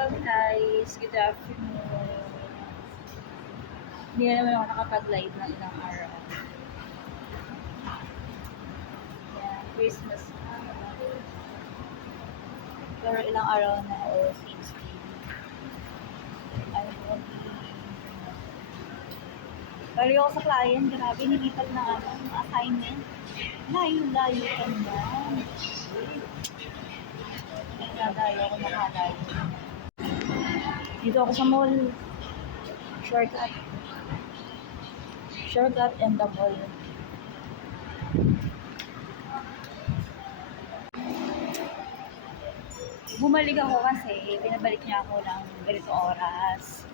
Guys, good afternoon. Hindi na naman ako nakapag-live ng ilang araw. Yan, Christmas. Pero ilang araw na o since I'm bali ako sa client, grabe, nilipat na assignment. Layo-layo ka naman. Nakadayo ako. Dito ako sa mall. Shortcut and the mall. Bumalik ako kasi pinabalik niya ako ng ganito oras.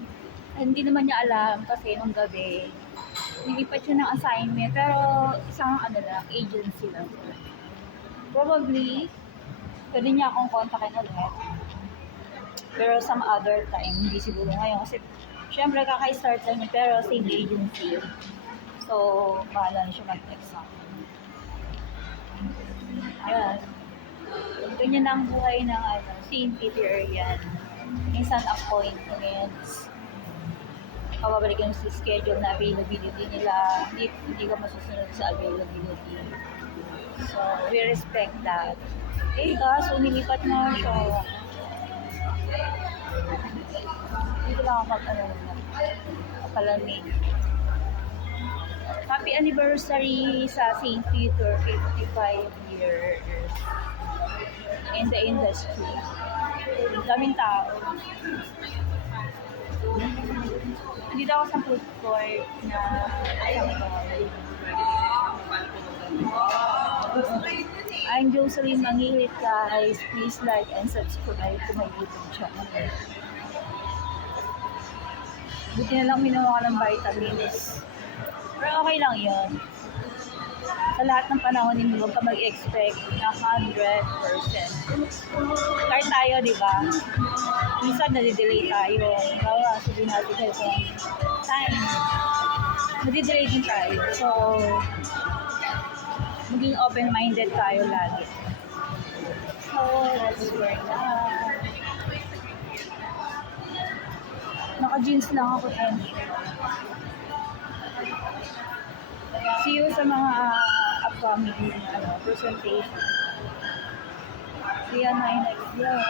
Hindi naman niya alam kasi nung gabi nilipat siya ng assignment, pero isang agency lang. Probably pwede niya akong kontakin ulit, pero some other time, hindi siguro ngayon kasi syempre kaka-start lang niya, pero same agency, so bahala na siya mag-text sa akin. Ayan, ganyan na ang buhay ng St. Peter yan. Minsan appointments, pababalik yung sa schedule na availability nila, hindi ka masusunod sa availability. So, we respect that. Kaso nilipat na siya. Dito lang ako kapalamig. Happy anniversary sa St. Peter, 55 years in the industry. Daming tao. Dito ako sa food court na I'm Jocelyn Mangilit, guys. Please like and subscribe to my YouTube channel. Buti na lang minuha ko ng vitamins. Pero okay lang yun. Sa lahat ng panahon, hindi huwag ka mag-expect na 100%. Kahit tayo, di ba? Minsan nadidelay tayo. Bawa, sabihin natin kayo sa time. Nadidelay din tayo. So, maging open-minded tayo lagi. So, let's work na. Naka-jeans lang ako and see you sa mga upcoming presentation. See you on my next vlog.